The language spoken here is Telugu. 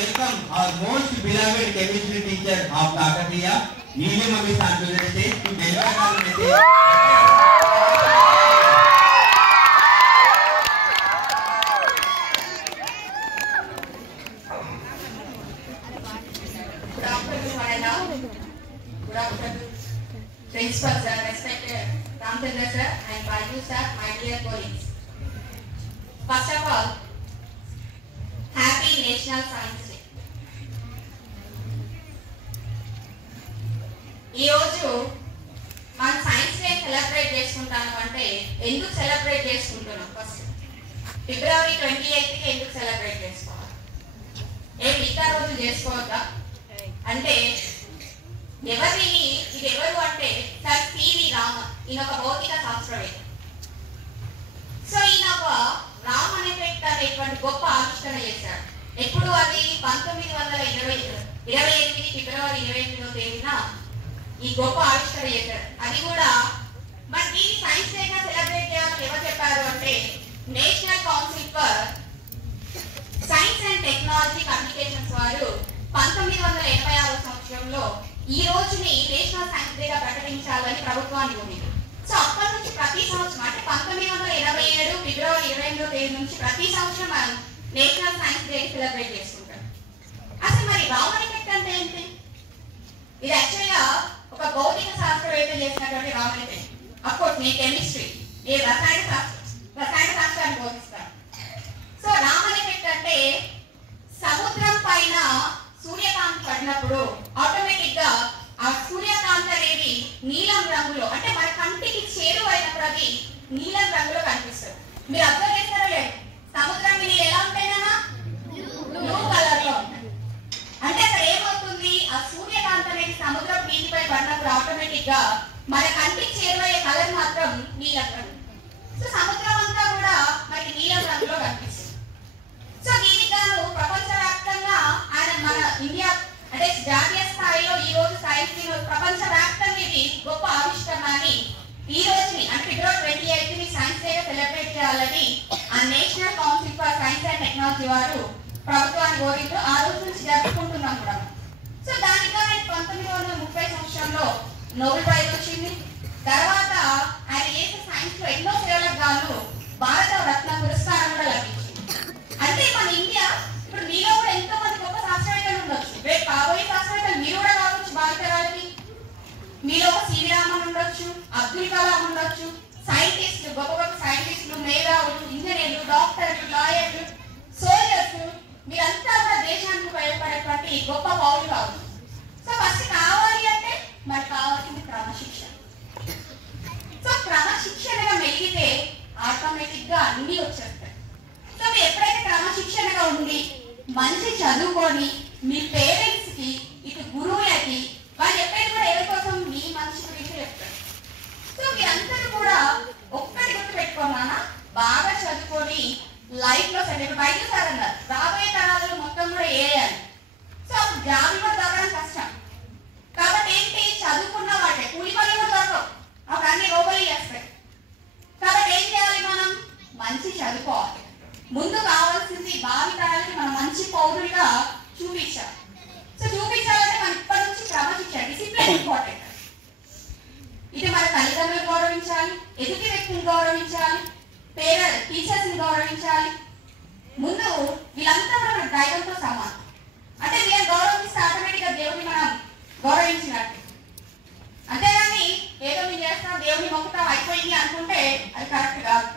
welcome our most beloved chemistry teacher of Kakatiya, Neelamami Santurate, to deliver our message. Good afternoon, Madam. Good afternoon, Principal Sir, respected Ramchandra Sir and Baiju Sir, my dear colleagues. First of all, Happy National Science Day. ఈ రోజు మనం సైన్స్ డే సెలబ్రేట్ చేసుకుంటాను అంటే ఎందుకు సెలబ్రేట్ చేసుకుంటున్నాం? ఫస్ట్ ఫిబ్రవరి 28కి ఎందుకు సెలబ్రేట్ చేసుకోవాలి? మిగతా రోజు చేసుకోవద్దా అంటే ఎవరిని ఇది ఎవరు అంటే సర్ సివి రామన్, ఈయన ఒక భౌతిక శాస్త్రవేత్త. సో ఈయన ఒక రామన్ ఎఫెక్ట్ అనేటువంటి గొప్ప ఆవిష్కరణ చేశాడు. ఎప్పుడు అది 1928 ఫిబ్రవరి 28వ తేదీన ఈ గొప్ప ఆవిష్కరణ చేశాడు. అది కూడా మరి దీన్ని సైన్స్ డేగా సెలబ్రేట్ చేయాలని ఎవరు చెప్పారు అంటే national council for science and technology communications వారు 1986వ సంవత్సరంలో ఈ రోజుని నేషనల్ సైన్స్ డేగా ప్రకటించాలని ప్రభుత్వాన్ని కోరింది. సో అప్పటి నుంచి ప్రతి సంవత్సరం అంటే 1987 ఫిబ్రవరి 28వ తేదీ నుంచి ప్రతి సంవత్సరం మనం నేషనల్ సైన్స్ డే సెలబ్రేట్ చేసుకుంటాం. అసలు మరి రామన్ ఎఫెక్ట్ అంటే ఏంటి? ఇది యాక్చువల్గా ఒక భౌతిక శాస్త్రవేత్త చేసినటువంటి రామన్ ఎఫెక్ట్. అఫ్కోర్స్ నేను కెమిస్ట్రీ, నేను రసాయన శాస్త్రాన్ని బోధిస్తాను. సో రామన్ ఎఫెక్ట్ అంటే సముద్రం పైన సూర్యకాంతి పడినప్పుడు ఆటోమేటిక్ గా ఆ సూర్యకాంతి అనేది నీలం రంగులో అంటే మన కంటికి చేరువైనప్పుడు అది నీలం రంగులో కనిపిస్తుంది. మీరు అబ్జర్వ్ చేస్తారో లేదు, సముద్రం నీళ్ళు ఎలా ఉంటాయినా బ్లూ కలర్ లో ఉంటాయి. అంటే అక్కడ ఏమవుతుంది, ఆ సూర్యకాంతి అనేది సముద్రం నీటిపై పడినప్పుడు ఆటోమేటిక్ గా మన కంటికి చేరువయ్యే కలర్ మాత్రం నీలం రంగు. సో సముద్రం అంతా కూడా మనకి నీలం రంగులో కనిపిస్తుంది. సో దీనికి గాను ప్రపంచవ్యాప్తంగా ఆయన మన ఇండియా అంటే జాతీయ స్థాయిలో ఈ రోజు సైన్స్ డే ప్రపంచవ్యాప్తంగా ఇది గొప్ప ఆవిష్కరణ అని ఈ రోజుని అంటే ఫిబ్రవరి 28ని సైన్స్ డేగా సెలబ్రేట్ చేయాలని ఆ national council for science and technology వారు ప్రభుత్వాన్ని కోరింది. ఆ రోజు నుంచి జరుపుకుంటున్నాం కూడా. సో దానికి 1930 సంవత్సరంలో నోబెల్ ప్రైజ్ వచ్చింది. తర్వాత ఆయన చేసే సైన్స్ లో ఎన్నో సేవలకు గాను భారత రత్న పురస్కారం కూడా లభించింది. అంటే మన ఇండియా ఇప్పుడు మీలో కూడా ఎంతో మంది గొప్ప శాస్త్రవేత్తలు ఉండొచ్చు, రేపు కాబోయే శాస్త్రవేత్తలు మీరు కూడా కావచ్చు. భారతరాలకి మీలో సివి రామన్ ఉండొచ్చు, అబ్దుల్ కలాం ఉండొచ్చు, సైంటిస్టులు గొప్ప గొప్ప సైంటిస్టులు, మేధావులు, ఇంజనీర్లు, డాక్టర్లు, లాయర్లు, సోల్జర్స్, మీరంతా కూడా దేశానికి ఉపయోగపడేటువంటి గొప్ప పౌరులు కావచ్చు. సో ఫస్ట్ కావాలి అంటే మరి కావాల్సింది క్రమశిక్షణ. సో క్రమశిక్షణగా మెలిగితే ఆటోమేటిక్ గా అన్ని వచ్చేస్తాయి. సో మీరు ఎప్పుడైతే క్రమశిక్షణగా ఉండి మంచి చదువుకొని మీ పేరెంట్స్ కి ఇటు గురువులకి వాళ్ళు చెప్పేది కూడా ఎవరి కోసం మీ మంచి గురించి చెప్తారు. సో మీరందరూ కూడా ఒక్కటి గుర్తు పెట్టుకున్నానా, బాగా చదువుకొని లైఫ్ లో సెటిల్ బయట అన్నారు రాబోయే తరాలు మొత్తం కూడా వేయాలి. సో జాబ్ కూడా దొరకడం కష్టం కాబట్టి ఏంటి, చదువుకున్న వాటే కూలి పనులు కూడా దొరకవు, అప్పుడు అన్ని రోగులు చేస్తాయి. కాబట్టి ఏం చేయాలి, మనం మంచి చదువుకోవాలి. ముందు కావాల్సింది భావి తరాలకి మనం మంచి పౌరులుగా చూపించాలి. సో చూపించాలంటే మనం ఇప్పటి నుంచి క్రమశిక్షణ డిసిప్లిన్ ఇంపార్టెంట్. ఇది మన తల్లిదండ్రులు గౌరవించాలి, ఎదుటి వ్యక్తిని గౌరవించాలి, టీచర్స్ ని గౌరవించాలి. ముందు వీళ్ళంతా కూడా మన దైవంతో సమానం. అంటే వీళ్ళని గౌరవిస్తే ఆటోమేటిక్ గా దేవుడిని మనం గౌరవించినట్టు. అంతేగాని ఏదో మీరు చేస్తాం దేవుడిని మొక్కుతాం అయిపోయింది అనుకుంటే అది కరెక్ట్ కాదు.